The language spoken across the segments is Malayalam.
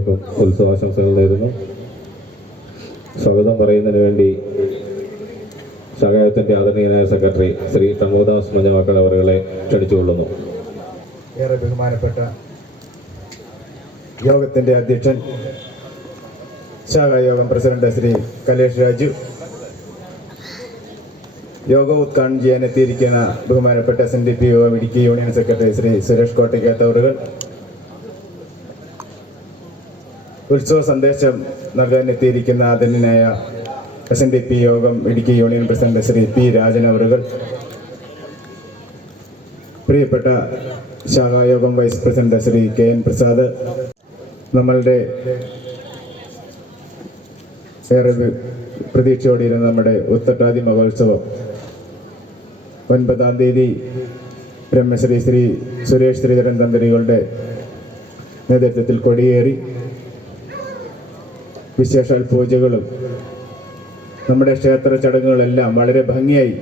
ഏവർക്കും ഉത്സവാശംസകൾ നേരുന്നു സ്വാഗതം പറയുന്നതിന് വേണ്ടി ശാഖായത്തിന്റെ ആദരണീയനായ സെക്രട്ടറി ശ്രീ ഷൺമുഖദാസ് മഞ്ഞവാക്കൾ അവരുകളെ ക്ഷണിച്ചുകൊള്ളുന്നു. ഏറെ ബഹുമാനപ്പെട്ട യോഗത്തിന്റെ അധ്യക്ഷൻ ശാഖായോഗം പ്രസിഡന്റ് ശ്രീ കലേഷ് രാജു യോഗ ഉദ്ഘാടനം ചെയ്യാൻ എത്തിയിരിക്കുന്ന ബഹുമാനപ്പെട്ട എസ് എൻ ഡി പി യോഗം ഇടുക്കി യൂണിയൻ സെക്രട്ടറി ശ്രീ സുരേഷ് കോട്ടയ്ക്കാത്തവറുകൾ ഉത്സവ സന്ദേശം നൽകാൻ എത്തിയിരിക്കുന്ന അതിനായ എസ് എൻ ഡി പി യോഗം Idukki union president Shri P Rajan അവറുകൾ പ്രിയപ്പെട്ട ശാഖായോഗം vice president Shri K N Prasad നമ്മളുടെ ഏറെ പ്രതീക്ഷയോടെയിരുന്ന നമ്മുടെ ഉത്തട്ടാതി മഹോത്സവം. ഒൻപതാം തീയതി ബ്രഹ്മശ്രീ ശ്രീ സുരേഷ് ശ്രീധരൻ തമ്പതികളുടെ നേതൃത്വത്തിൽ കൊടിയേറി. വിശേഷാൽ പൂജകളും നമ്മുടെ ക്ഷേത്ര ചടങ്ങുകളെല്ലാം വളരെ ഭംഗിയായി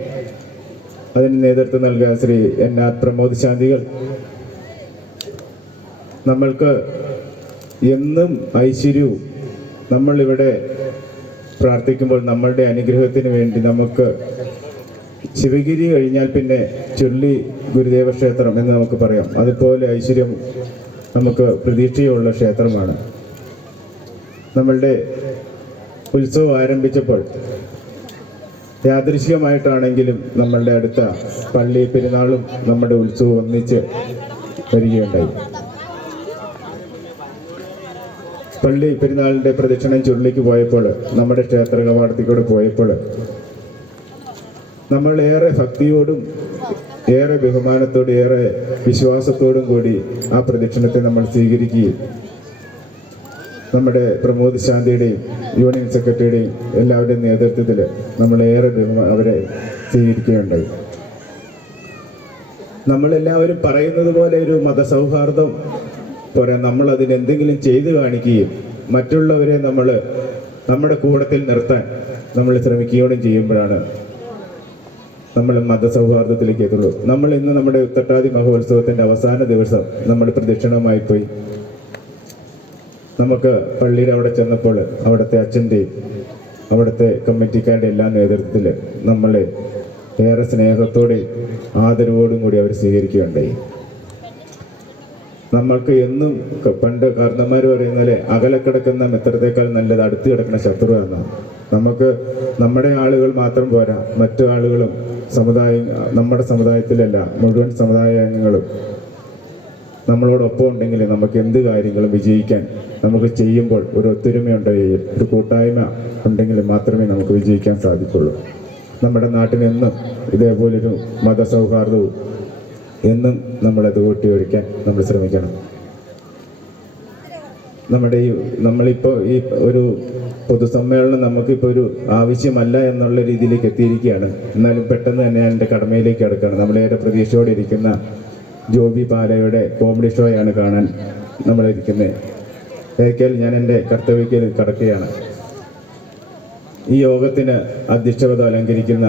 അതിന് നേതൃത്വം നൽകുക ശ്രീ എൻ ആർ പ്രമോദ് ശാന്തികൾ. നമ്മൾക്ക് എന്നും ഐശ്വര്യവും നമ്മളിവിടെ പ്രാർത്ഥിക്കുമ്പോൾ നമ്മളുടെ അനുഗ്രഹത്തിന് വേണ്ടി നമുക്ക് ശിവഗിരി കഴിഞ്ഞാൽ പിന്നെ ചൊല്ലി ഗുരുദേവ ക്ഷേത്രം എന്ന് നമുക്ക് പറയാം. അതുപോലെ ഐശ്വര്യം നമുക്ക് പ്രതീക്ഷയുള്ള ക്ഷേത്രമാണ്. നമ്മളുടെ ഉത്സവം ആരംഭിച്ചപ്പോൾ യാദൃശികമായിട്ടാണെങ്കിലും നമ്മളുടെ അടുത്ത പള്ളി പെരുന്നാളും നമ്മുടെ ഉത്സവം ഒന്നിച്ച് വരികയുണ്ടായി. പള്ളി പെരുന്നാളിന്റെ പ്രദക്ഷിണം ചുരുളിക്ക് പോയപ്പോൾ നമ്മുടെ ക്ഷേത്ര കവാടത്തിക്കൂടെ പോയപ്പോൾ നമ്മൾ ഏറെ ഭക്തിയോടും ഏറെ ബഹുമാനത്തോടും ഏറെ വിശ്വാസത്തോടും കൂടി ആ പ്രദക്ഷിണത്തെ നമ്മൾ സ്വീകരിക്കുകയും നമ്മുടെ പ്രമോദ് ശാന്തിയുടെയും യൂണിയൻ സെക്രട്ടറിയുടെയും എല്ലാവരുടെയും നേതൃത്വത്തിൽ ബഹുമാ- അവരെ സ്വീകരിക്കുകയുണ്ടായി. നമ്മളെല്ലാവരും പറയുന്നത് പോലെ ഒരു മതസൗഹാർദ്ദം. പോരാ നമ്മൾ അതിന് എന്തെങ്കിലും ചെയ്തു കാണിക്കുകയും മറ്റുള്ളവരെ നമ്മൾ നമ്മുടെ കൂടത്തിൽ നിർത്താൻ നമ്മൾ ശ്രമിക്കുകയും ചെയ്യുമ്പോഴാണ് നമ്മൾ മതസൗഹാർദ്ദത്തിലേക്ക് എത്തുള്ളൂ നമ്മൾ ഇന്ന് നമ്മുടെ ഉത്തട്ടാതി മഹോത്സവത്തിന്റെ അവസാന ദിവസം നമ്മൾ പ്രദക്ഷിണമായി പോയി. നമുക്ക് പള്ളിയിൽ അവിടെ ചെന്നപ്പോൾ അവിടുത്തെ അച്ഛന്റെയും അവിടുത്തെ കമ്മിറ്റിക്കാരുടെ എല്ലാ നേതൃത്വത്തിൽ നമ്മളെ ഏറെ സ്നേഹത്തോടെ ആദരവോടും കൂടി അവർ സ്വീകരിക്കുകയുണ്ടായി. നമ്മൾക്ക് എന്നും പണ്ട് കാരണന്മാർ പറയുന്നതിലെ അകലെ കിടക്കുന്ന മിത്രത്തെക്കാൾ നല്ലത് അടുത്ത് കിടക്കുന്ന ശത്രു എന്നാണ് നമുക്ക് നമ്മുടെ ആളുകൾ മാത്രം പോരാ മറ്റു ആളുകളും സമുദായ നമ്മുടെ സമുദായത്തിലല്ല മുഴുവൻ സമുദായ അംഗങ്ങളും നമ്മളോടൊപ്പം ഉണ്ടെങ്കിൽ നമുക്ക് എന്ത് കാര്യങ്ങളും വിജയിക്കാൻ നമുക്ക് ചെയ്യുമ്പോൾ ഒരു ഒത്തൊരുമയുണ്ടെങ്കിൽ ഒരു കൂട്ടായ്മ ഉണ്ടെങ്കിൽ മാത്രമേ നമുക്ക് വിജയിക്കാൻ സാധിക്കുള്ളൂ. നമ്മുടെ നാട്ടിനെന്നും ഇതേപോലൊരു മതസൗഹാർദ്ദവും എന്നും നമ്മളത് കൂട്ടിയൊഴിക്കാൻ നമ്മൾ ശ്രമിക്കണം. നമ്മുടെ ഈ നമ്മളിപ്പോൾ ഈ ഒരു പൊതുസമ്മേളനം നമുക്കിപ്പോൾ ഒരു ആവശ്യമല്ല എന്നുള്ള രീതിയിലേക്ക് എത്തിയിരിക്കുകയാണ്. എന്നാലും പെട്ടെന്ന് തന്നെ എന്റെ കടമയിലേക്ക് കിടക്കുകയാണ് നമ്മളേറെ പ്രതീക്ഷയോടെ ഇരിക്കുന്ന ജോബി പാലയുടെ കോമഡി ഷോയാണ് കാണാൻ നമ്മളിരിക്കുന്നത് ഏക്കൽ ഞാൻ എന്റെ കർത്തവ്യത്തിൽ കടക്കുകയാണ്. ഈ യോഗത്തിന് അധ്യക്ഷപദം അലങ്കരിക്കുന്ന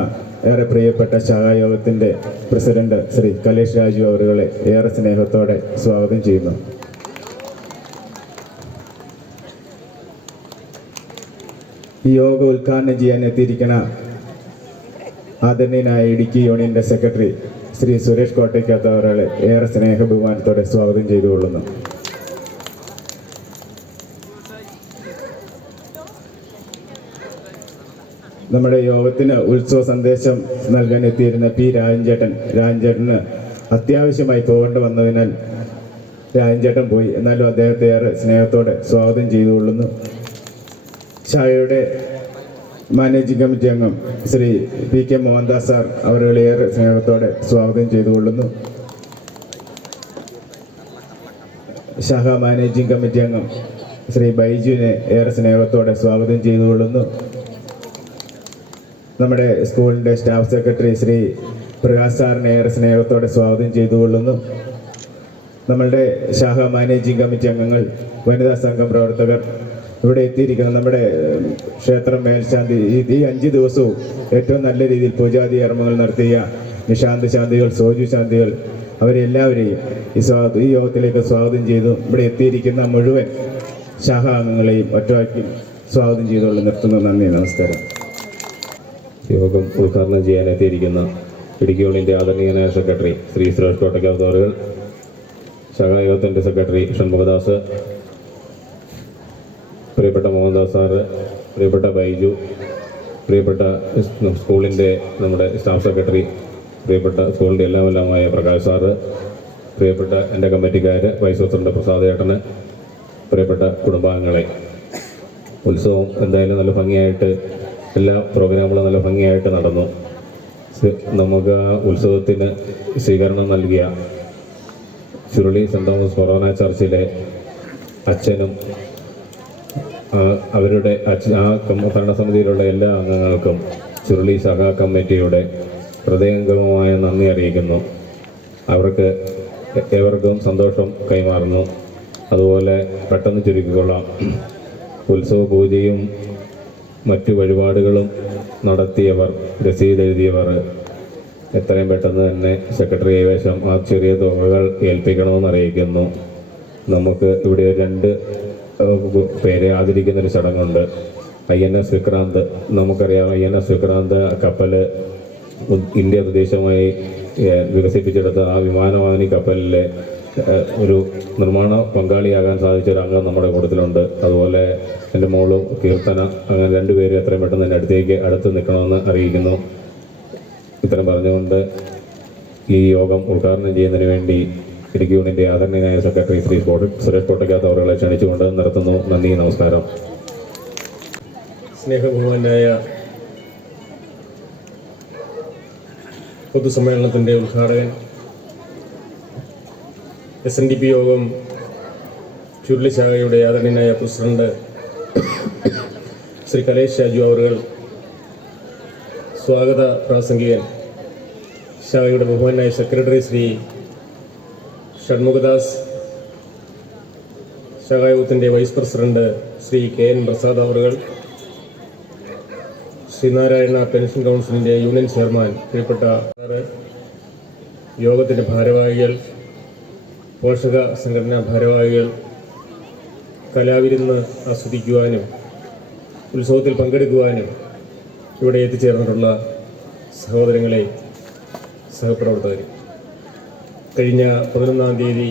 ഏറെ പ്രിയപ്പെട്ട ശാഖായോഗത്തിന്റെ പ്രസിഡന്റ് ശ്രീ കലേഷ് രാജു അവരുകളെ ഏറെ സ്നേഹത്തോടെ സ്വാഗതം ചെയ്യുന്നു. ഈ യോഗ ഉദ്ഘാടനം ചെയ്യാൻ എത്തിയിരിക്കുന്ന ആദരണീയനായ ഇടുക്കി യൂണിയന്റെ സെക്രട്ടറി ശ്രീ സുരേഷ് കോട്ടയ്ക്കകത്ത് അവരെ ഏറെ സ്നേഹ ബഹുമാനത്തോടെ സ്വാഗതം ചെയ്തുകൊള്ളുന്നു. നമ്മുടെ യോഗത്തിന് ഉത്സവ സന്ദേശം നൽകാൻ എത്തിയിരുന്ന പി രാജൻചേട്ടൻ രാജൻചേട്ടന് അത്യാവശ്യമായി പോകേണ്ട വന്നതിനാൽ രാജൻചേട്ടൻ പോയി. എന്നാലും അദ്ദേഹത്തെ ഏറെ സ്നേഹത്തോടെ സ്വാഗതം ചെയ്തുകൊള്ളുന്നു. ഷായയുടെ മാനേജിംഗ് കമ്മിറ്റി അംഗം Shri P K Mohandas sir അവരെ ഏറെ സ്നേഹത്തോടെ സ്വാഗതം ചെയ്തുകൊള്ളുന്നു. ശാഖ മാനേജിംഗ് കമ്മിറ്റി അംഗം ശ്രീ ബൈജുവിനെ ഏറെ സ്നേഹത്തോടെ സ്വാഗതം ചെയ്തുകൊള്ളുന്നു. നമ്മുടെ സ്കൂളിന്റെ സ്റ്റാഫ് സെക്രട്ടറി ശ്രീ പ്രകാശ് സാറിനെ ഏറെ സ്നേഹത്തോടെ സ്വാഗതം ചെയ്തുകൊള്ളുന്നു. നമ്മളുടെ ശാഖ മാനേജിംഗ് കമ്മിറ്റി അംഗങ്ങൾ വനിതാ സംഘം പ്രവർത്തകർ ഇവിടെ എത്തിയിരിക്കുന്നത് നമ്മുടെ ക്ഷേത്രം മേൽശാന്തി. ഈ അഞ്ച് ദിവസവും ഏറ്റവും നല്ല രീതിയിൽ പൂജാതി കർമ്മങ്ങൾ നടത്തിയ നിശാന്ത് ശാന്തികൾ സോജു ശാന്തികൾ അവരെല്ലാവരെയും ഈ സ്വാഗതം ഈ യോഗത്തിലേക്ക് സ്വാഗതം ചെയ്തു. ഇവിടെ എത്തിയിരിക്കുന്ന മുഴുവൻ ശാഖ അംഗങ്ങളെയും ഒറ്റവാക്കി സ്വാഗതം ചെയ്തുകൊണ്ട് നിർത്തുന്നു. നന്ദി നമസ്കാരം. യോഗം ഉദ്ഘാടനം ചെയ്യാനെത്തിയിരിക്കുന്ന ഇടുക്കി യൂണിയന്റെ ആദരണീയനായ സെക്രട്ടറി ശ്രീ സുരേഷ് കോട്ടയ്ക്കാവ് അവറുകൾ ശാഖായോഗത്തിന്റെ സെക്രട്ടറി ഷൺമുഖദാസ് പ്രിയപ്പെട്ട മോഹൻദാസ് സാറ് പ്രിയപ്പെട്ട ബൈജു പ്രിയപ്പെട്ട സ്കൂളിന്റെ നമ്മുടെ സ്റ്റാഫ് സെക്രട്ടറി പ്രിയപ്പെട്ട സ്കൂളിന്റെ എല്ലാം എല്ലാമായ പ്രകാശ് സാറ് പ്രിയപ്പെട്ട എന്റെ കമ്മിറ്റിക്കാർ വൈസ് പ്രസിഡന്റ് പ്രസാദ് ചേട്ടന് പ്രിയപ്പെട്ട കുടുംബാംഗങ്ങളെ. ഉത്സവം എന്തായാലും നല്ല ഭംഗിയായിട്ട് എല്ലാ പ്രോഗ്രാമുകളും നല്ല ഭംഗിയായിട്ട് നടന്നു. നമുക്ക് ആ ഉത്സവത്തിന് സ്വീകരണം നൽകിയ ചുരുളി സെന്റ് തോമസ് ഫൊറോന ചർച്ചിലെ അച്ഛനും അവരുടെ ആ ഭരണസമിതിയിലുള്ള എല്ലാ അംഗങ്ങൾക്കും ചുരുളി സഹാ കമ്മിറ്റിയുടെ ഹൃദയംഗമമായ നന്ദി അറിയിക്കുന്നു. അവർക്ക് ഏവർക്കും സന്തോഷം കൈമാറുന്നു. അതുപോലെ പെട്ടെന്ന് ചുരുക്കിക്കൊള്ളാം. ഉത്സവ പൂജയും മറ്റു വഴിപാടുകളും നടത്തിയവർ രസീത് എഴുതിയവർ എത്രയും പെട്ടെന്ന് തന്നെ സെക്രട്ടറി കൈവശം ആ ചെറിയ തുകകൾ ഏൽപ്പിക്കണമെന്ന് അറിയിക്കുന്നു. നമുക്ക് ഇവിടെ രണ്ട് പേരെ ആദരിക്കുന്ന ഒരു ചടങ്ങുണ്ട്. ഐ എൻ എസ് വിക്രാന്ത് നമുക്കറിയാം ഐ എൻ എസ് വിക്രാന്ത് കപ്പൽ ഇന്ത്യ പ്രദേശമായി വികസിപ്പിച്ചെടുത്ത ആ വിമാനവാഹിനി കപ്പലിലെ ഒരു നിർമ്മാണ പങ്കാളിയാകാൻ സാധിച്ച ഒരു അംഗം നമ്മുടെ കൂട്ടത്തിലുണ്ട്. അതുപോലെ എന്റെ മോൾ കീർത്തന അങ്ങനെ രണ്ടുപേരും എത്രയും പെട്ടെന്ന് എന്റെ അടുത്തേക്ക് അടുത്ത് നിൽക്കണമെന്ന് അറിയിക്കുന്നു. ഇത്തരം പറഞ്ഞുകൊണ്ട് ഈ യോഗം ഉദ്ഘാടനം ചെയ്യുന്നതിന് വേണ്ടി ഇടുക്കി യൂണിയന്റെ ആദരണീയനായ സെക്രട്ടറി ശ്രീ സുരേഷ് കോട്ടയ്ക്കാത്ത അവരുകളെ ക്ഷണിച്ചുകൊണ്ട് നിർത്തുന്നു. നന്ദി നമസ്കാരം. സ്നേഹബഹുമാനായ പൊതുസമ്മേളനത്തിന്റെ ഉദ്ഘാടകൻ എസ് എൻ ഡി പി യോഗം ചുരുളിശാഖയുടെ ആദരണീയനായ പ്രസിഡന്റ് ശ്രീ കലേഷ് ഷാജു അവറുകൾ സ്വാഗത പ്രാസംഗികൻ ശാഖയുടെ ബഹുമാനായ secretary Shri Shanmukhadas ശാഖായോഗത്തിന്റെ vice president Shri K N Prasad അവറുകൾ ശ്രീനാരായണ പെൻഷൻ കൗൺസിലിന്റെ യൂണിയൻ ചെയർമാൻ പ്രിയപ്പെട്ട യോഗത്തിന്റെ ഭാരവാഹികൾ പോഷക സംഘടനാ ഭാരവാഹികൾ കലാവിരുന്ന് ആസ്വദിക്കുവാനും ഉത്സവത്തിൽ പങ്കെടുക്കുവാനും ഇവിടെ എത്തിച്ചേർന്നിട്ടുള്ള സഹോദരങ്ങളെ സഹപ്രവർത്തകർ കഴിഞ്ഞ പതിനൊന്നാം തീയതി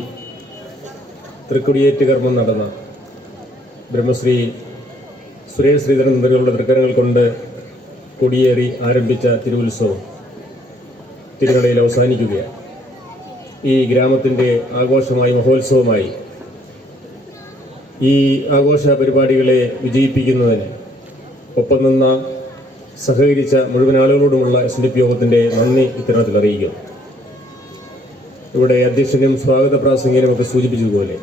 തൃക്കുടിയേറ്റ് കർമ്മം നടന്ന ബ്രഹ്മശ്രീ സുരേഷ് ശ്രീധരൻ എന്നിവരുടെ തൃക്കരങ്ങൾ കൊണ്ട് കൊടിയേറി ആരംഭിച്ച തിരുവുത്സവം തിരുനടയിൽ അവസാനിക്കുകയാണ്. ഈ ഗ്രാമത്തിന്റെ ആഘോഷമായി മഹോത്സവമായി ഈ ആഘോഷ പരിപാടികളെ വിജയിപ്പിക്കുന്നതിന് ഒപ്പം നിന്ന സഹകരിച്ച മുഴുവൻ ആളുകളോടുമുള്ള എസ് ഡി പി യോഗത്തിന്റെ നന്ദി ഇത്തരത്തിൽ അറിയിക്കും ഇവിടെ അധ്യക്ഷനും സ്വാഗത പ്രാസംഗികനും ഒക്കെ സൂചിപ്പിച്ചതുപോലെ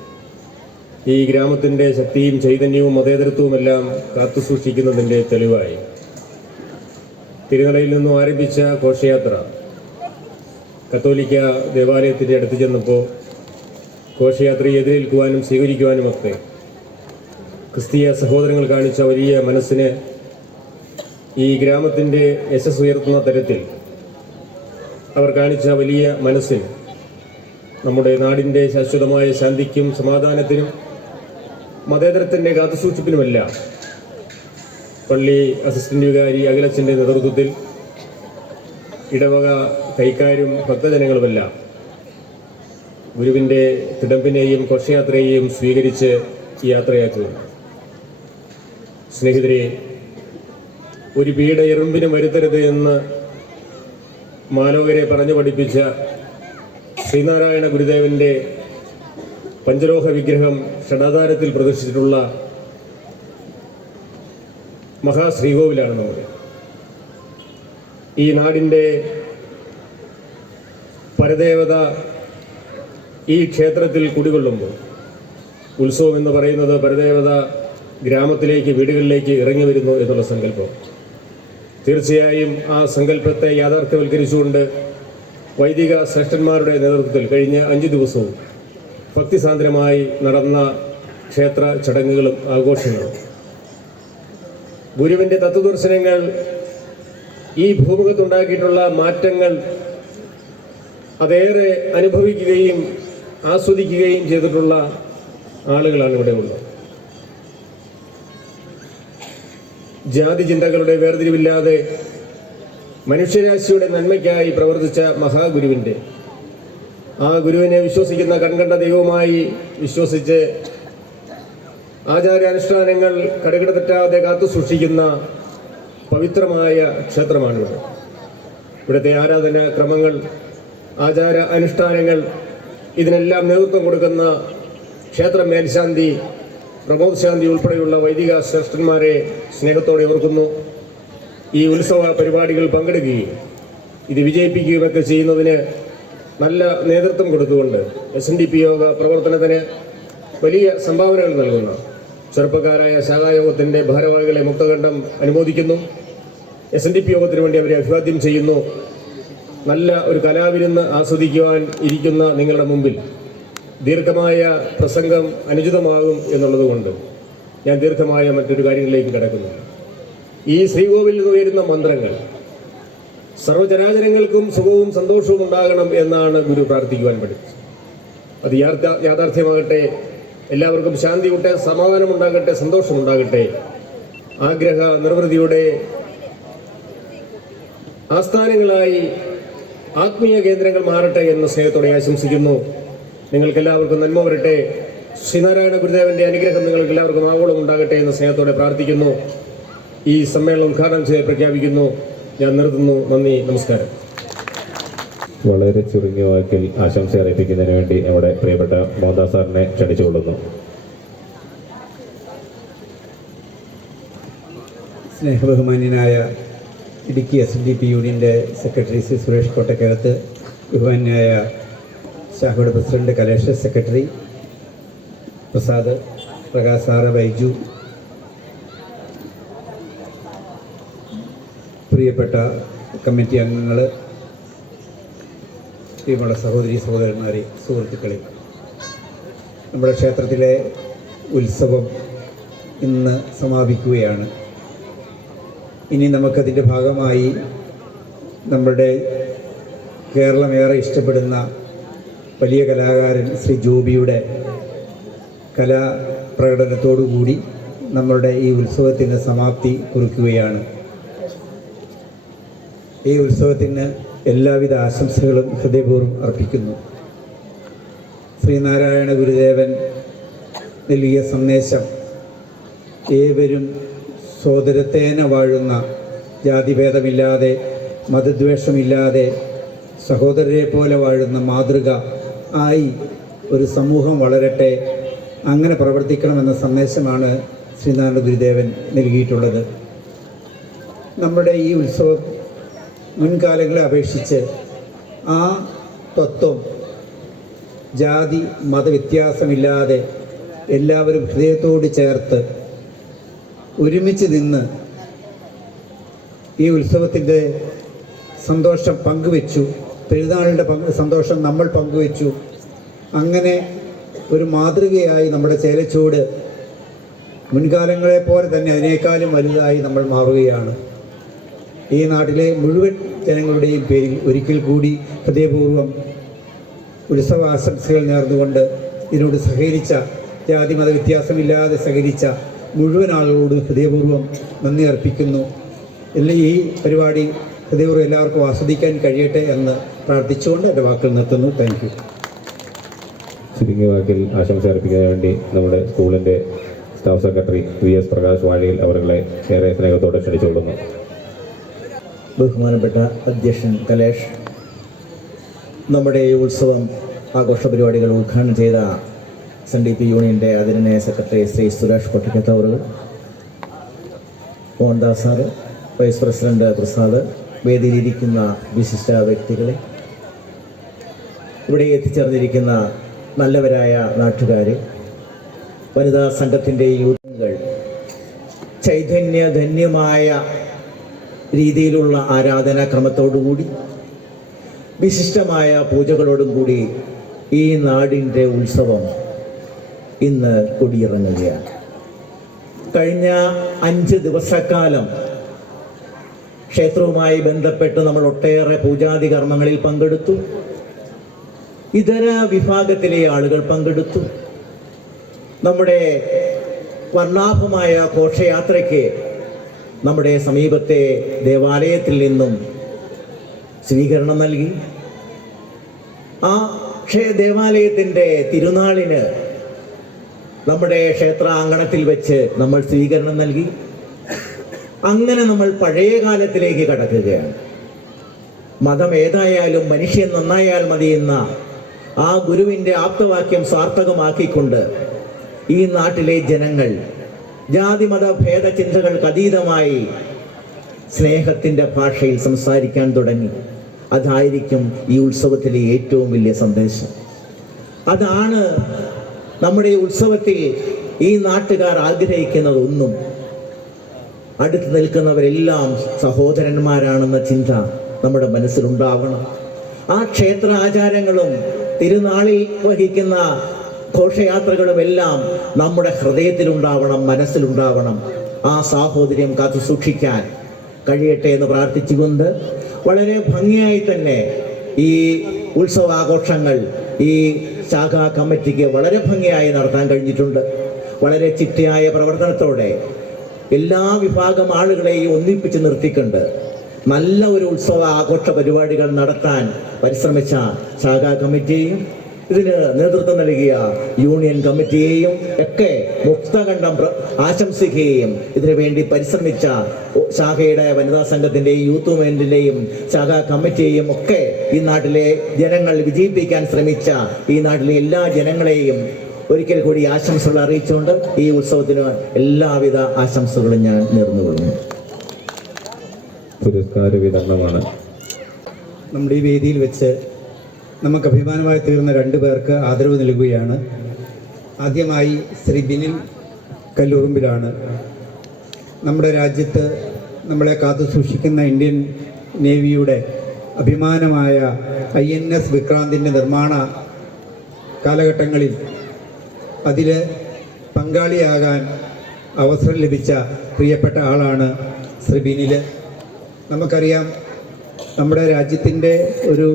ഈ ഗ്രാമത്തിന്റെ ശക്തിയും ചൈതന്യവും മതേതരത്വവുമെല്ലാം കാത്തുസൂക്ഷിക്കുന്നതിന്റെ തെളിവായി. തിരുനടയിൽ നിന്നും ആരംഭിച്ച ഘോഷയാത്ര കത്തോലിക്ക ദേവാലയത്തിന്റെ അടുത്ത് ചെന്നപ്പോൾ ഘോഷയാത്രയെ എതിരേൽക്കുവാനും സ്വീകരിക്കുവാനുമൊക്കെ ക്രിസ്തീയ സഹോദരങ്ങൾ കാണിച്ച വലിയ മനസ്സിന് ഈ ഗ്രാമത്തിന്റെ യശസ് ഉയർത്തുന്ന തരത്തിൽ അവർ കാണിച്ച വലിയ മനസ്സിന് നമ്മുടെ നാടിന്റെ ശാശ്വതമായ ശാന്തിക്കും സമാധാനത്തിനും മതേതരത്തിന്റെ കാത്തുസൂക്ഷിപ്പിനുമെല്ലാം. പള്ളി അസിസ്റ്റന്റ് വികാരി അഖിലച്ചന്റെ നേതൃത്വത്തിൽ ഇടവക കൈക്കാരും ഭക്തജനങ്ങളുമെല്ലാം. ഗുരുവിന്റെ തിടമ്പിനെയും ഘോഷയാത്രയെയും സ്വീകരിച്ച് ഈ യാത്രയാക്കുകയാണ് സ്നേഹിതരെ ഒരു പീഡ എറുമ്പിനും വരുത്തരുത് എന്ന് മാലോകരെ പറഞ്ഞു പഠിപ്പിച്ച ശ്രീനാരായണ ഗുരുദേവന്റെ പഞ്ചലോഹ വിഗ്രഹം ഷടാധാരത്തിൽ പ്രദർശിച്ചിട്ടുള്ള മഹാശ്രീകോവിലാണ് നമ്മൾ ഈ നാടിന്റെ പരദേവത ഈ ക്ഷേത്രത്തിൽ കുടികൊള്ളുമ്പോൾ ഉത്സവം എന്ന് പറയുന്നത് പരദേവത ഗ്രാമത്തിലേക്ക് വീടുകളിലേക്ക് ഇറങ്ങി വരുന്നു എന്നുള്ള സങ്കല്പം. തീർച്ചയായും ആ സങ്കല്പത്തെ യാഥാർത്ഥ്യവൽക്കരിച്ചുകൊണ്ട് വൈദിക ശ്രേഷ്ഠന്മാരുടെ നേതൃത്വത്തിൽ കഴിഞ്ഞ അഞ്ച് ദിവസവും ഭക്തിസാന്ദ്രമായി നടന്ന ക്ഷേത്ര ചടങ്ങുകളും ആഘോഷങ്ങളും. ഗുരുവിന്റെ തത്വദർശനങ്ങൾ ഈ ഭൂമുഖത്തുണ്ടാക്കിയിട്ടുള്ള മാറ്റങ്ങൾ അതേറെ അനുഭവിക്കുകയും ആസ്വദിക്കുകയും ചെയ്തിട്ടുള്ള ആളുകളാണ് ഇവിടെ ഉള്ളത്. ജാതി ചിന്തകളുടെ വേർതിരിവില്ലാതെ മനുഷ്യരാശിയുടെ നന്മയ്ക്കായി പ്രവർത്തിച്ച മഹാഗുരുവിന്റെ ആ ഗുരുവിനെ വിശ്വസിക്കുന്ന കൺകണ്ട ദൈവമായി വിശ്വസിച്ച് ആചാരാനുഷ്ഠാനങ്ങൾ കടുകിട തെറ്റാതെ കാത്തു സൂക്ഷിക്കുന്ന പവിത്രമായ ക്ഷേത്രമാണിവിടെ ഇവിടുത്തെ ആരാധനാ ക്രമങ്ങൾ ആചാര അനുഷ്ഠാനങ്ങൾ ഇതിനെല്ലാം നേതൃത്വം കൊടുക്കുന്ന ക്ഷേത്ര മേൽശാന്തി പ്രമോദ് ശാന്തി ഉൾപ്പെടെയുള്ള വൈദിക ശ്രേഷ്ഠന്മാരെ സ്നേഹത്തോടെ ഓർക്കുന്നു. ഈ ഉത്സവ പരിപാടികൾ പങ്കെടുക്കുകയും ഇത് വിജയിപ്പിക്കുകയൊക്കെ ചെയ്യുന്നതിന് നല്ല നേതൃത്വം കൊടുത്തുകൊണ്ട് എസ് എൻ ഡി പി യോഗ പ്രവർത്തനത്തിന് വലിയ സംഭാവനകൾ നൽകുന്ന. ചെറുപ്പക്കാരായ ശാഖായോഗത്തിന്റെ ഭാരവാഹികളെ മുക്തകണ്ഠം അനുമോദിക്കുന്നു. എസ് എൻ ഡി പി യോഗത്തിന് വേണ്ടി അവരെ അഭിവാദ്യം ചെയ്യുന്നു. നല്ല ഒരു കലാവിരുന്ന് ആസ്വദിക്കുവാൻ ഇരിക്കുന്ന നിങ്ങളുടെ മുമ്പിൽ ദീർഘമായ പ്രസംഗം അനുചിതമാകും എന്നുള്ളതുകൊണ്ട് ഞാൻ ദീർഘമായ മറ്റൊരു കാര്യങ്ങളിലേക്ക് കിടക്കുന്നു. ഈ ശ്രീകോവിലിൽ നിന്ന് ഉയരുന്ന മന്ത്രങ്ങൾ സർവചരാചരങ്ങൾക്കും സുഖവും സന്തോഷവും ഉണ്ടാകണം എന്നാണ് ഗുരു പ്രാർത്ഥിക്കുവാൻ പഠിപ്പിച്ചത്. അത് യാഥാ- യാഥാർത്ഥ്യമാകട്ടെ എല്ലാവർക്കും ശാന്തി ഉണ്ടാകട്ടെ സമാധാനം ഉണ്ടാകട്ടെ സന്തോഷമുണ്ടാകട്ടെ ആഗ്രഹ നിർവൃതിയുടെ ആസ്ഥാനങ്ങളായി ആത്മീയ കേന്ദ്രങ്ങൾ മാറട്ടെ എന്ന് സ്നേഹത്തോടെ ആശംസിക്കുന്നു. നിങ്ങൾക്ക് എല്ലാവർക്കും നന്മ വരട്ടെ. ശ്രീനാരായണ ഗുരുദേവന്റെ അനുഗ്രഹം നിങ്ങൾക്ക് എല്ലാവർക്കും ആവോളം ഉണ്ടാകട്ടെ എന്ന് സ്നേഹത്തോടെ പ്രാർത്ഥിക്കുന്നു. ഈ സമ്മേളനം ഉദ്ഘാടനം ചെയ്ത് പ്രഖ്യാപിക്കുന്നു. ഞാൻ നിർത്തുന്നു. നന്ദി. നമസ്കാരം. വളരെ ചുരുങ്ങിയ വാക്കിൽ ആശംസ അറിയിപ്പിക്കുന്നതിന് വേണ്ടി നമ്മുടെ പ്രിയപ്പെട്ട മോഹൻദാസ് സാറിനെ ക്ഷണിച്ചുകൊള്ളുന്നു. സ്നേഹബഹുമാന്യനായ ഇടുക്കി എസ് ഡി പി യൂണിയന്റെ സെക്രട്ടറി ശ്രീ സുരേഷ് കോട്ടക്കകത്ത് ബഹുമാന്യനായ ശാഖയുടെ president Kalesh secretary Prasad Prakash sir Baiju പ്രിയപ്പെട്ട കമ്മിറ്റി അംഗങ്ങൾ പ്രിയമുള്ള സഹോദരി സഹോദരന്മാരെ സുഹൃത്തുക്കളെ നമ്മുടെ ക്ഷേത്രത്തിലെ ഉത്സവം ഇന്ന് സമാപിക്കുകയാണ്. ഇനി നമുക്കതിന്റെ ഭാഗമായി നമ്മുടെ കേരളം ഏറെ ഇഷ്ടപ്പെടുന്ന വലിയ കലാകാരൻ ശ്രീ ജോബിയുടെ കലാപ്രകടനത്തോടുകൂടി നമ്മളുടെ ഈ ഉത്സവത്തിന്റെ സമാപ്തി കുറിക്കുകയാണ്. ഈ ഉത്സവത്തിന് എല്ലാവിധ ആശംസകളും ഹൃദയപൂർവം അർപ്പിക്കുന്നു. ശ്രീനാരായണ ഗുരുദേവൻ നൽകിയ സന്ദേശം ഏവരും സോദരത്തേന വാഴുന്ന ജാതിഭേദമില്ലാതെ മതദ്വേഷമില്ലാതെ സഹോദരരെ പോലെ വാഴുന്ന മാതൃക ആയി ഒരു സമൂഹം വളരട്ടെ അങ്ങനെ പ്രവർത്തിക്കണമെന്ന സന്ദേശമാണ് ശ്രീനാരായണ ഗുരുദേവൻ നൽകിയിട്ടുള്ളത്. നമ്മുടെ ഈ ഉത്സവം മുൻകാലങ്ങളെ അപേക്ഷിച്ച് ആ തത്വം ജാതി മതവ്യത്യാസമില്ലാതെ എല്ലാവരും ഹൃദയത്തോട് ചേർത്ത് ഒരുമിച്ച് നിന്ന് ഈ ഉത്സവത്തിന്റെ സന്തോഷം പങ്കുവെച്ചു പെരുന്നാളിന്റെ പങ്ക് സന്തോഷം നമ്മൾ പങ്കുവെച്ചു. അങ്ങനെ ഒരു മാതൃകയായി നമ്മുടെ ചേലച്ചൂട് മുൻകാലങ്ങളെ പോലെ തന്നെ അതിനേക്കാളും വലുതായി നമ്മൾ മാറുകയാണ്. ഈ നാട്ടിലെ മുഴുവൻ ജനങ്ങളുടെയും പേരിൽ ഒരിക്കൽ കൂടി ഹൃദയപൂർവം ഉത്സവ ആശംസകൾ നേർന്നുകൊണ്ട് ഇതിനോട് സഹകരിച്ച ജാതി മത വ്യത്യാസമില്ലാതെ സഹകരിച്ച മുഴുവൻ ആളുകളോട് ഹൃദയപൂർവം നന്ദി അർപ്പിക്കുന്നു. എല്ലാം ഈ പരിപാടി ഹൃദയപൂർവം എല്ലാവർക്കും ആസ്വദിക്കാൻ കഴിയട്ടെ എന്ന് പ്രാർത്ഥിച്ചുകൊണ്ട് എന്റെ വാക്കുകൾ നിർത്തുന്നു. താങ്ക് യു ചുരുങ്ങിയ വാക്കിൽ ആശംസ അർപ്പിക്കാൻ വേണ്ടി നമ്മുടെ സ്കൂളിന്റെ staff secretary V S Prakash Vazhayil അവരുടെ ഏറെ സ്നേഹത്തോടെ ക്ഷണിച്ചുകൊള്ളുന്നു. ബഹുമാനപ്പെട്ട അധ്യക്ഷൻ കലേഷ്. നമ്മുടെ ഉത്സവം ആഘോഷ പരിപാടികൾ ഉദ്ഘാടനം ചെയ്ത എസ് എൻ ഡി പി യൂണിയന്റെ ആദരണീയ secretary Shri Suresh കൊട്ടിക്കത്തവറുകൾ Mohandas sir vice president Prasad വേദിയിലിരിക്കുന്ന വിശിഷ്ട വ്യക്തികളെ. ഇവിടെ എത്തിച്ചേർന്നിരിക്കുന്ന നല്ലവരായ നാട്ടുകാർ വനിതാ സംഘത്തിന്റെ യൂണിയനുകൾ ചൈതന്യധന്യമായ രീതിയിലുള്ള ആരാധനാക്രമത്തോടുകൂടി വിശിഷ്ടമായ പൂജകളോടും കൂടി ഈ നാടിന്റെ ഉത്സവം ഇന്ന് കൊടിയിറങ്ങുകയാണ്. കഴിഞ്ഞ അഞ്ച് ദിവസക്കാലം ക്ഷേത്രവുമായി ബന്ധപ്പെട്ട് നമ്മൾ ഒട്ടേറെ പൂജാതി കർമ്മങ്ങളിൽ പങ്കെടുത്തു. ഇതര വിഭാഗത്തിലെ ആളുകൾ പങ്കെടുത്തു. നമ്മുടെ വർണാഭമായ ഘോഷയാത്രയ്ക്ക് നമ്മുടെ സമീപത്തെ ദേവാലയത്തിൽ നിന്നും സ്വീകരണം നൽകി. ആ ക്ഷേ ദേവാലയത്തിന്റെ തിരുനാളിന് നമ്മുടെ ക്ഷേത്രാങ്കണത്തിൽ വെച്ച് നമ്മൾ സ്വീകരണം നൽകി. അങ്ങനെ നമ്മൾ പഴയ കാലത്തിലേക്ക് കടക്കുകയാണ്. മതം ഏതായാലും മനുഷ്യൻ നന്നായാൽ മതിയെന്ന ആ ഗുരുവിന്റെ ആപ്തവാക്യം സാർത്ഥകമാക്കിക്കൊണ്ട് ഈ നാട്ടിലെ ജനങ്ങൾ ജാതിമത ഭേദചിന്തകൾക്ക് അതീതമായി സ്നേഹത്തിന്റെ ഭാഷയിൽ സംസാരിക്കാൻ തുടങ്ങി. അതായിരിക്കും ഈ ഉത്സവത്തിലെ ഏറ്റവും വലിയ സന്ദേശം. അതാണ് നമ്മുടെ ഉത്സവത്തിൽ ഈ നാട്ടുകാർ ആഗ്രഹിക്കുന്നത് ഒന്നും. അടുത്ത് നിൽക്കുന്നവരെല്ലാം സഹോദരന്മാരാണെന്ന ചിന്ത നമ്മുടെ മനസ്സിലുണ്ടാവണം. ആ ക്ഷേത്ര ആചാരങ്ങളും തിരുനാളിൽ വഹിക്കുന്ന ഘോഷയാത്രകളും എല്ലാം നമ്മുടെ ഹൃദയത്തിലുണ്ടാവണം മനസ്സിലുണ്ടാവണം. ആ സാഹോദര്യം കാത്തു സൂക്ഷിക്കാൻ കഴിയട്ടെ എന്ന് പ്രാർത്ഥിച്ചുകൊണ്ട് വളരെ ഭംഗിയായി തന്നെ ഈ ഉത്സവാഘോഷങ്ങൾ ഈ ശാഖാ കമ്മിറ്റിക്ക് വളരെ ഭംഗിയായി നടത്താൻ കഴിഞ്ഞിട്ടുണ്ട്. വളരെ ചിട്ടയായ പ്രവർത്തനത്തോടെ എല്ലാ വിഭാഗം ആളുകളെയും ഒന്നിപ്പിച്ച് നിർത്തിക്കൊണ്ട് നല്ല ഒരു ഉത്സവ ആഘോഷ പരിപാടികൾ നടത്താൻ പരിശ്രമിച്ച ശാഖാ കമ്മിറ്റിയെയും ഇതിന് നേതൃത്വം നൽകിയ യൂണിയൻ കമ്മിറ്റിയെയും ഒക്കെ മുക്തകണ്ഠം ആശംസിക്കുകയും ഇതിനു വേണ്ടി പരിശ്രമിച്ച ശാഖയുടെ വനിതാ സംഘത്തിന്റെയും യൂത്ത് മൂവ്മെന്റിന്റെയും ശാഖാ കമ്മിറ്റിയെയും ഒക്കെ ഈ നാട്ടിലെ ജനങ്ങൾ വിജയിപ്പിക്കാൻ ശ്രമിച്ച ഈ നാട്ടിലെ എല്ലാ ജനങ്ങളെയും ഒരിക്കൽ കൂടി ആശംസകൾ അറിയിച്ചുകൊണ്ട് ഈ ഉത്സവത്തിന് എല്ലാവിധ ആശംസകളും ഞാൻ നേർന്നുകൊള്ളുന്നു പുരസ്കാര വിതരണമാണ്. നമ്മുടെ ഈ വേദിയിൽ വെച്ച് നമുക്ക് അഭിമാനമായി തീർന്ന രണ്ടു പേർക്ക് ആദരവ് നൽകുകയാണ്. ആദ്യമായി ശ്രീ ബിനിൽ കല്ലുറുമ്പിലാണ്. നമ്മുടെ രാജ്യത്ത് നമ്മളെ കാത്തു സൂക്ഷിക്കുന്ന ഇന്ത്യൻ നേവിയുടെ അഭിമാനമായ ഐ എൻ എസ് വിക്രാന്തിന്റെ നിർമ്മാണ കാലഘട്ടങ്ങളിൽ അതിൽ പങ്കാളിയാകാൻ അവസരം ലഭിച്ച പ്രിയപ്പെട്ട ആളാണ് ശ്രീ ബിനിൽ നമുക്കറിയാം നമ്മുടെ രാജ്യത്തിന്റെ ഒരു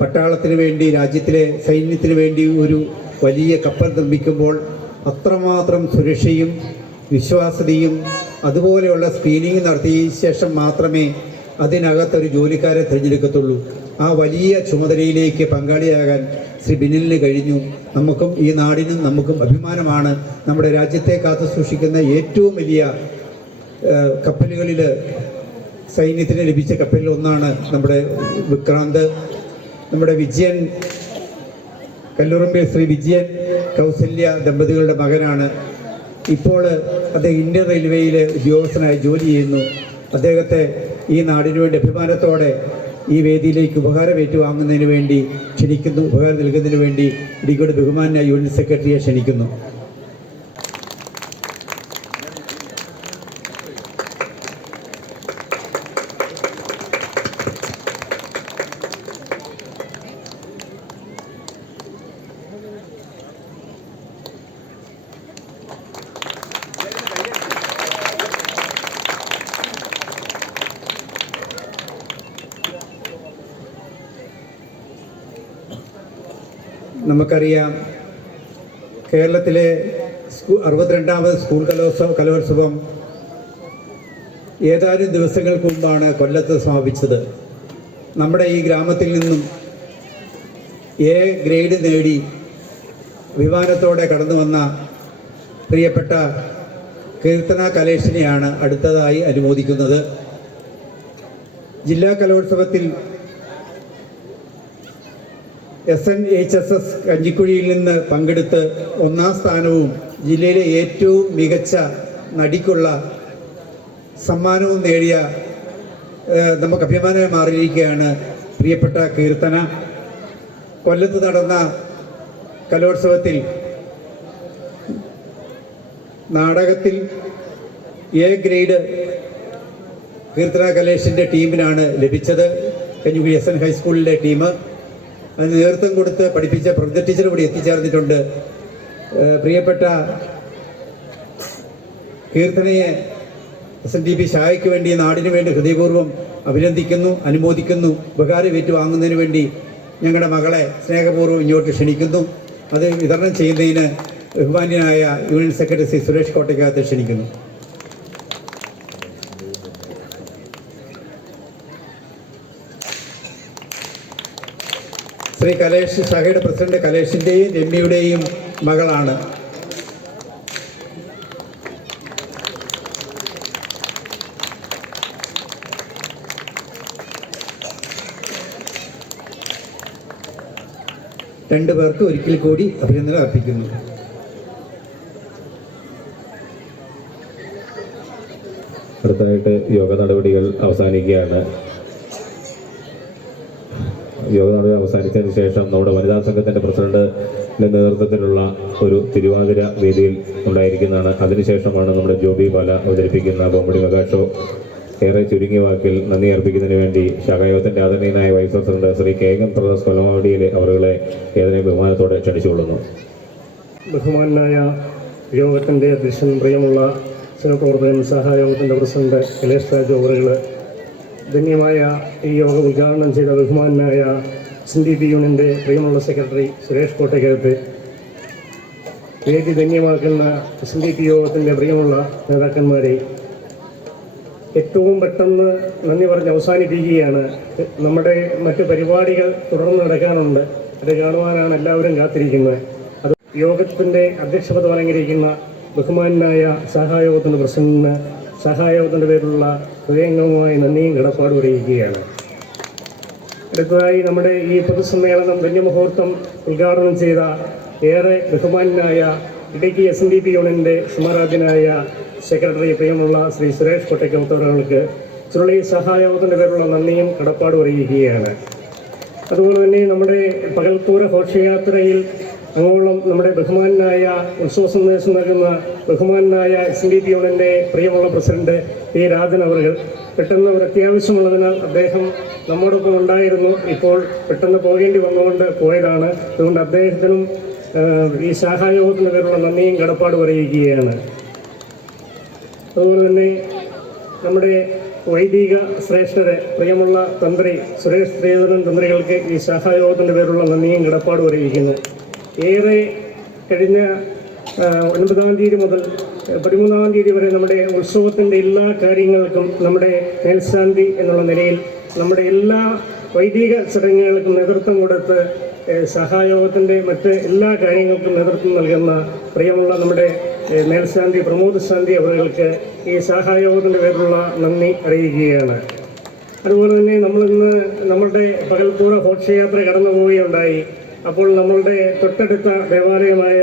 പട്ടാളത്തിന് വേണ്ടി രാജ്യത്തിലെ സൈന്യത്തിന് വേണ്ടി ഒരു വലിയ കപ്പൽ നിർമ്മിക്കുമ്പോൾ അത്രമാത്രം സുരക്ഷയും വിശ്വാസ്യതയും അതുപോലെയുള്ള സ്ക്രീനിങ് നടത്തിയ ശേഷം മാത്രമേ അതിനകത്തൊരു ജോലിക്കാരെ തിരഞ്ഞെടുക്കത്തുള്ളൂ. ആ വലിയ ചുമതലയിലേക്ക് പങ്കാളിയാകാൻ ശ്രീ ബിനിലിന് കഴിഞ്ഞു. നമുക്കും ഈ നാടിനും നമുക്കും അഭിമാനമാണ്. നമ്മുടെ രാജ്യത്തെ കാത്തു സൂക്ഷിക്കുന്ന ഏറ്റവും വലിയ കപ്പലുകളിൽ സൈന്യത്തിന് ലഭിച്ച കപ്പലിൽ ഒന്നാണ് നമ്മുടെ വിക്രാന്ത് നമ്മുടെ വിജയൻ കല്ലുറമ്പിൽ ശ്രീ വിജയൻ കൗസല്യ ദമ്പതികളുടെ മകനാണ്. ഇപ്പോൾ അദ്ദേഹം ഇന്ത്യൻ റെയിൽവേയിൽ ഉദ്യോഗസ്ഥനായി ജോലി ചെയ്യുന്നു. അദ്ദേഹത്തെ ഈ നാടിനു വേണ്ടി അഭിമാനത്തോടെ ഈ വേദിയിലേക്ക് ഉപകാരം ഏറ്റുവാങ്ങുന്നതിന് വേണ്ടി ക്ഷണിക്കുന്നു ഉപകാരം നൽകുന്നതിന് വേണ്ടി ഇടിക്കോട് ബഹുമാനായ യൂണിയൻ സെക്രട്ടറിയെ ക്ഷണിക്കുന്നു. നമുക്കറിയാം കേരളത്തിലെ സ്കൂ അറുപത്തിരണ്ടാമത് സ്കൂൾ കലോത്സവ കലോത്സവം ഏതാനും ദിവസങ്ങൾക്ക് മുമ്പാണ് കൊല്ലത്ത് സമാപിച്ചത്. നമ്മുടെ ഈ ഗ്രാമത്തിൽ നിന്നും എ ഗ്രേഡ് നേടി വിമാനത്തോടെ കടന്നു വന്ന പ്രിയപ്പെട്ട കീർത്തന കലേഷിനെയാണ് അടുത്തതായി അനുമോദിക്കുന്നത്. ജില്ലാ കലോത്സവത്തിൽ S N H S S കഞ്ഞിക്കുഴിയിൽ നിന്ന് പങ്കെടുത്ത് ഒന്നാം സ്ഥാനവും ജില്ലയിലെ ഏറ്റവും മികച്ച നടിക്കുള്ള സമ്മാനവും നേടിയ നമുക്ക് അഭിമാനമായി മാറിയിരിക്കുകയാണ് പ്രിയപ്പെട്ട കീർത്തന. കൊല്ലത്ത് നടന്ന കലോത്സവത്തിൽ നാടകത്തിൽ എ ഗ്രേഡ് കീർത്തന കലേഷിന്റെ ടീമിനാണ് ലഭിച്ചത്. കഞ്ഞിക്കുഴി എസ് എൻ ഹൈസ്കൂളിലെ ടീം അതിന് നേതൃത്വം കൊടുത്ത് പഠിപ്പിച്ച പ്രൊജക്ട് ടീച്ചർ കൂടി എത്തിച്ചേർന്നിട്ടുണ്ട്. പ്രിയപ്പെട്ട കീർത്തനയെ എസ് എൻ ഡി പി ശാഖയ്ക്ക് വേണ്ടി നാടിനു വേണ്ടി ഹൃദയപൂർവം അഭിനന്ദിക്കുന്നു അനുമോദിക്കുന്നു ഉപകാരം ഏറ്റുവാങ്ങുന്നതിന് വേണ്ടി ഞങ്ങളുടെ മകളെ സ്നേഹപൂർവം ഇങ്ങോട്ട് ക്ഷണിക്കുന്നു. അത് വിതരണം ചെയ്യുന്നതിന് ബഹുമാന്യനായ യൂണിയൻ സെക്രട്ടറി ശ്രീ സുരേഷ് കോട്ടയ്ക്കകത്ത് ക്ഷണിക്കുന്നു. ശ്രീ കലേഷ് സഹയുടെ പ്രസിഡന്റ് കലേഷിന്റെയും രമ്യയുടെയും മകളാണ്. രണ്ടു പേർക്ക് ഒരിക്കൽ കൂടി അഭിനന്ദനം അർപ്പിക്കുന്നു. അടുത്തായിട്ട് യോഗ നടപടികൾ അവസാനിക്കുകയാണ്. യോഗ നടപടി അവസാനിച്ചതിന് ശേഷം നമ്മുടെ വനിതാ സംഘത്തിന്റെ പ്രസിഡന്റിന്റെ നേതൃത്വത്തിലുള്ള ഒരു തിരുവാതിര വേദിയിൽ ഉണ്ടായിരിക്കുന്നതാണ്. അതിനുശേഷമാണ് നമ്മുടെ ജോബി ബാല അവതരിപ്പിക്കുന്ന കോമഡി മെഗാ ഏറെ ചുരുങ്ങിയ വാക്കിൽ നന്ദി അർപ്പിക്കുന്നതിന് വേണ്ടി ശാഖായോഗത്തിന്റെ ആദരണീയനായ vice president Shri K M Pradas കൊലമാവടിയിലെ അവരുകളെ ഏറെ ബഹുമാനത്തോടെ ക്ഷണിച്ചുകൊള്ളുന്നു. ബഹുമാനായ യോഗത്തിന്റെ അധ്യക്ഷൻ പ്രിയമുള്ള സഹപ്രവർത്തകൻ സഹായോഗത്തിന്റെ പ്രസിഡന്റ് കലേഷ് രാജു അവറുകൾ ധന്യമായ ഈ യോഗ ഉദ്ഘാടനം ചെയ്ത ബഹുമാനായ എസ് ഡി പി യൂണിയന്റെ പ്രിയമുള്ള സെക്രട്ടറി സുരേഷ് കോട്ടയ്ക്കകത്ത്. വേദി ധന്യമാക്കുന്ന എസ് ഡി പി യോഗത്തിന്റെ പ്രിയമുള്ള നേതാക്കന്മാരെ ഏറ്റവും പെട്ടെന്ന് നന്ദി പറഞ്ഞ് അവസാനിപ്പിക്കുകയാണ്. നമ്മുടെ മറ്റ് പരിപാടികൾ തുടർന്ന് നടക്കാനുണ്ട്. അത് കാണുവാനാണ് എല്ലാവരും കാത്തിരിക്കുന്നത്. അത് യോഗത്തിന്റെ അധ്യക്ഷപദം അലങ്കരിക്കുന്ന ബഹുമാനായ സഹായോഗത്തിന്റെ പ്രസിഡന്റിന് സഹായോഗത്തിന്റെ പേരിലുള്ള ഹൃദയംഗമമായ നന്ദിയും കടപ്പാടും അറിയിക്കുകയാണ്. അടുത്തതായി നമ്മുടെ ഈ പൊതുസമ്മേളനം ധന്യമുഹൂർത്തം ഉദ്ഘാടനം ചെയ്ത ഏറെ ബഹുമാനായ Idukki S N D P യൂണിയന്റെ സമാരാധ്യനായ സെക്രട്ടറി പ്രിയമുള്ള ശ്രീ സുരേഷ് കൊട്ടയ്ക്കവത്തവർക്ക് ചുരുളി സഹായോഗത്തിന്റെ പേരുള്ള നന്ദിയും കടപ്പാടും അറിയിക്കുകയാണ്. അതുപോലെ തന്നെ നമ്മുടെ പകൽക്കൂര ഘോഷയാത്രയിൽ അങ്ങോളം നമ്മുടെ ബഹുമാനായ ഉത്സവ സന്ദേശം നൽകുന്ന ബഹുമാനായ എസ് ഡി പി യൂണിയന്റെ പ്രിയമുള്ള പ്രസിഡന്റ് പി രാജൻ അവർ പെട്ടെന്ന് ഒരു അത്യാവശ്യമുള്ളതിനാൽ അദ്ദേഹം നമ്മോടൊപ്പം ഉണ്ടായിരുന്നു. ഇപ്പോൾ പെട്ടെന്ന് പോകേണ്ടി വന്നുകൊണ്ട് പോയതാണ്. അതുകൊണ്ട് അദ്ദേഹത്തിനും ഈ ശാഖായോഗത്തിന് പേരുള്ള നന്ദിയും കടപ്പാട് അറിയിക്കുകയാണ്. അതുപോലെ തന്നെ നമ്മുടെ വൈദിക ശ്രേഷ്ഠരെ പ്രിയമുള്ള തന്ത്രി സുരേഷ് ശ്രീധരൻ തന്ത്രികൾക്ക് ഈ ശാഖായോഗത്തിന്റെ പേരുള്ള നന്ദിയും കിടപ്പാട് അറിയിക്കുന്നു. ഏറെ കഴിഞ്ഞ ഒൻപതാം തീയതി മുതൽ പതിമൂന്നാം തീയതി വരെ നമ്മുടെ ഉത്സവത്തിന്റെ എല്ലാ കാര്യങ്ങൾക്കും നമ്മുടെ മേൽശാന്തി എന്നുള്ള നിലയിൽ നമ്മുടെ എല്ലാ വൈദിക ചടങ്ങുകൾക്കും നേതൃത്വം കൊടുത്ത് സഹായോഗത്തിന്റെ മറ്റ് എല്ലാ കാര്യങ്ങൾക്കും നേതൃത്വം നൽകുന്ന പ്രിയമുള്ള നമ്മുടെ മേൽശാന്തി പ്രമോദ് ശാന്തി അവർക്ക് ഈ സഹായോഗത്തിന്റെ പേരിലുള്ള നന്ദി അറിയിക്കുകയാണ്. അതുപോലെ തന്നെ നമ്മളിന്ന് നമ്മളുടെ പകൽപ്പൂറ ഘോഷയാത്ര കടന്നു പോവുകയുണ്ടായി അപ്പോൾ നമ്മളുടെ തൊട്ടടുത്ത ദേവാലയമായ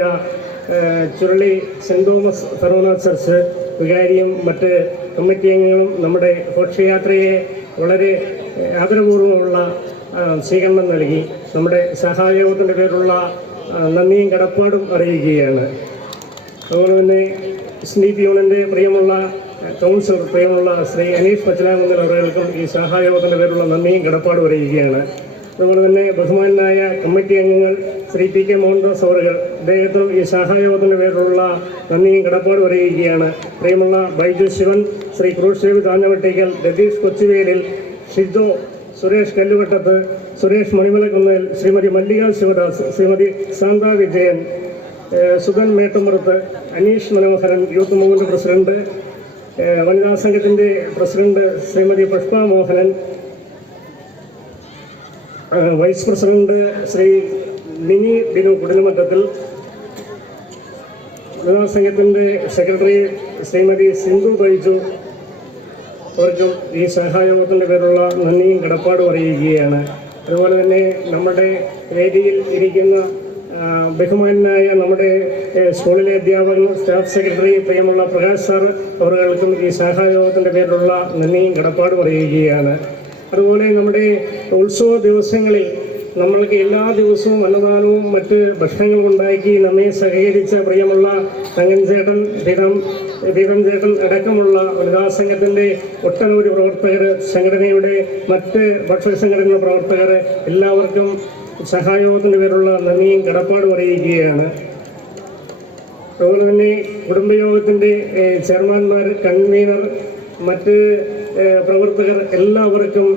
Churuli saint Thomas forane church വികാരിയും മറ്റ് കമ്മിറ്റി അംഗങ്ങളും നമ്മുടെ ഘോഷയാത്രയെ വളരെ ആദരപൂർവമുള്ള സ്വീകരണം നൽകി. നമ്മുടെ സഹായോഗത്തിന്റെ പേരുള്ള നന്ദിയും കടപ്പാടും അറിയിക്കുകയാണ്. അതുപോലെ തന്നെ സ്നീപ് യൂണിന്റെ പ്രിയമുള്ള കൗൺസിലർ പ്രിയമുള്ള ശ്രീ അനീഷ് പച്ചലാമെന്നുള്ള അവരുകൾക്കും ഈ സഹായോഗത്തിന്റെ പേരുള്ള നന്ദിയും കടപ്പാടും അറിയിക്കുകയാണ്. അതുപോലെ തന്നെ ബഹുമാനായ കമ്മിറ്റി അംഗങ്ങൾ ശ്രീ പി കെ മോഹൻദാസ് അവറുകൾ അദ്ദേഹത്തിനും ഈ സഹായോഗത്തിന്റെ പേരിലുള്ള നന്ദിയും കടപ്പാടും അറിയിക്കുകയാണ്. പ്രിയമുള്ള Baiju Shivan Shri Khrushchev Thanjavattikkal Ratheesh Kochuvelil Shiju Suresh Kalluvattath Suresh Manimalakkunnel Shrimati Mallika Shivadas Shrimati Santha Vijayan Sugan Mettumpurath Aneesh Manoharan youth movement president വനിതാ സംഘത്തിന്റെ president Shrimati Pushpa Mohanan vice president Shri Mini Binu Kudilamattathil വനിതാ സംഘത്തിന്റെ സെക്രട്ടറി ശ്രീമതി സിന്ധു ബൈജു അവർക്കും ഈ സഹായോഗത്തിന്റെ പേരുള്ള നന്ദിയും കടപ്പാടും അറിയിക്കുകയാണ്. അതുപോലെ തന്നെ നമ്മുടെ വേദിയിൽ ഇരിക്കുന്ന ബഹുമാനായ നമ്മുടെ സ്കൂളിലെ അധ്യാപകൻ സ്റ്റാഫ് സെക്രട്ടറി പ്രിയമുള്ള പ്രകാശ് സാർ അവർക്കും ഈ സഹായോഗത്തിന്റെ പേരിലുള്ള നന്ദിയും കടപ്പാടും അറിയിക്കുകയാണ്. അതുപോലെ നമ്മുടെ ഉത്സവ ദിവസങ്ങളിൽ നമ്മൾക്ക് എല്ലാ ദിവസവും അന്നദാനവും മറ്റ് ഭക്ഷണങ്ങളും ഉണ്ടാക്കി നമ്മെ സഹകരിച്ച പ്രിയമുള്ള തങ്ങൻ ചേട്ടൻ ദിനം ദീപം ചേട്ടൻ അടക്കമുള്ള വനിതാ സംഘത്തിന്റെ ഒട്ടനവധി പ്രവർത്തകർ സംഘടനയുടെ മറ്റ് ഭക്ഷണ സംഘടന പ്രവർത്തകർ എല്ലാവർക്കും സഹായോഗത്തിന്റെ പേരുള്ള നന്ദിയും കടപ്പാടും അറിയിക്കുകയാണ്. അതുപോലെ തന്നെ കുടുംബയോഗത്തിന്റെ ചെയർമാൻമാർ കൺവീനർ മറ്റ് പ്രവർത്തകർ എല്ലാവർക്കും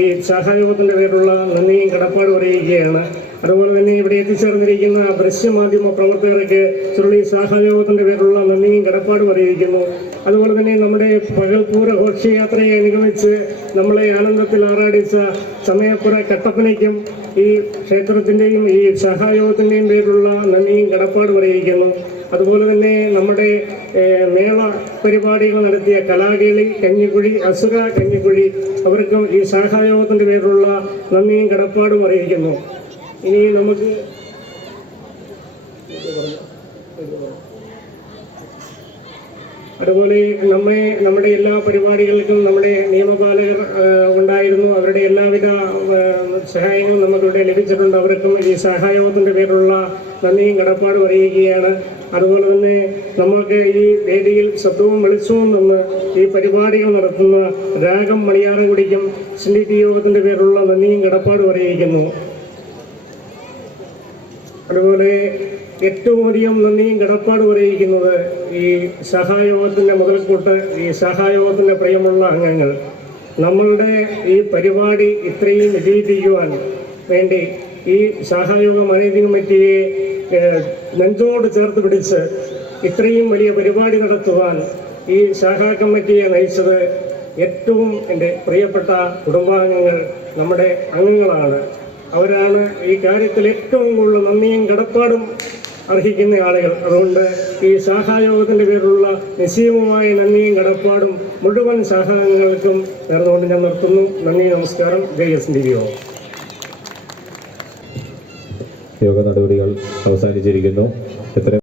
ഈ സഹായോഗത്തിന്റെ പേരിലുള്ള നന്ദിയും കടപ്പാടും അറിയിക്കുകയാണ്. അതുപോലെ തന്നെ ഇവിടെ എത്തിച്ചേർന്നിരിക്കുന്ന ദൃശ്യമാധ്യമ പ്രവർത്തകർക്ക് ചുരുളി സഹായോഗത്തിന്റെ പേരിലുള്ള നന്ദിയും കടപ്പാടും അറിയിക്കുന്നു. അതുപോലെ തന്നെ നമ്മുടെ പകൽപൂര ഘോഷയാത്രയെ അനുഗമിച്ച് നമ്മളെ ആനന്ദത്തിൽ ആറാടിച്ച സമയപ്പുറ കട്ടപ്പനയ്ക്കും ഈ ക്ഷേത്രത്തിന്റെയും ഈ സഹായോഗത്തിന്റെയും പേരിലുള്ള നന്ദിയും കടപ്പാടും അറിയിക്കുന്നു. അതുപോലെ തന്നെ നമ്മുടെ മേള പരിപാടികൾ നടത്തിയ കലാകേളി കഞ്ഞിക്കുഴി അസുര കഞ്ഞിക്കുഴി അവർക്കും ഈ ശാഖായോഗത്തിന്റെ പേരിലുള്ള നന്ദിയും കടപ്പാടും അറിയിക്കുന്നു. ഇനി നമുക്ക് അതുപോലെ നമ്മെ നമ്മുടെ എല്ലാ പരിപാടികൾക്കും നമ്മുടെ നിയമപാലകർ ഉണ്ടായിരുന്നു. അവരുടെ എല്ലാവിധ സഹായങ്ങളും നമുക്കിവിടെ ലഭിച്ചിട്ടുണ്ട്. അവർക്കും ഈ സഹായോഗത്തിന്റെ പേരിലുള്ള നന്ദിയും കടപ്പാടും അറിയിക്കുകയാണ്. അതുപോലെ തന്നെ നമ്മൾക്ക് ഈ വേദിയിൽ ശബ്ദവും വെളിച്ചവും നിന്ന് ഈ പരിപാടികൾ നടത്തുന്ന രാഗം മണിയാറുകുടിക്കും സിൻഡിറ്റി പി യോഗത്തിന്റെ പേരിലുള്ള നന്ദിയും കടപ്പാടും അറിയിക്കുന്നു. അതുപോലെ ഏറ്റവും അധികം നന്ദിയും കടപ്പാടും അറിയിക്കുന്നത് ഈ സഹായോഗത്തിന്റെ മുതൽക്കൂട്ട് ഈ സഹായോഗത്തിന്റെ പ്രിയമുള്ള അംഗങ്ങൾ. നമ്മളുടെ ഈ പരിപാടി ഇത്രയും വിജയിപ്പിക്കുവാൻ വേണ്ടി ഈ സഹായോഗ മാനേജിംഗ് കമ്മിറ്റിയെ നെഞ്ചോട് ചേർത്ത് പിടിച്ച് ഇത്രയും വലിയ പരിപാടി നടത്തുവാൻ ഈ ശാഖാ കമ്മിറ്റിയെ നയിച്ചത് ഏറ്റവും എന്റെ പ്രിയപ്പെട്ട കുടുംബാംഗങ്ങൾ നമ്മുടെ അംഗങ്ങളാണ്. അവരാണ് ഈ കാര്യത്തിൽ ഏറ്റവും കൂടുതൽ നന്ദിയും കടപ്പാടും അർഹിക്കുന്ന ആളുകൾ. അതുകൊണ്ട് ഈ ശാഖായോഗത്തിന്റെ പേരിലുള്ള നിശ്ചയവുമായ നന്ദിയും കടപ്പാടും മുഴുവൻ ശാഖാംഗങ്ങൾക്കും നേർന്നുകൊണ്ട് ഞാൻ നിർത്തുന്നു. നന്ദി നമസ്കാരം. ജയ് എസ് ഡി യോഗ നടപടികൾ അവസാനിച്ചിരിക്കുന്നു. എത്രയും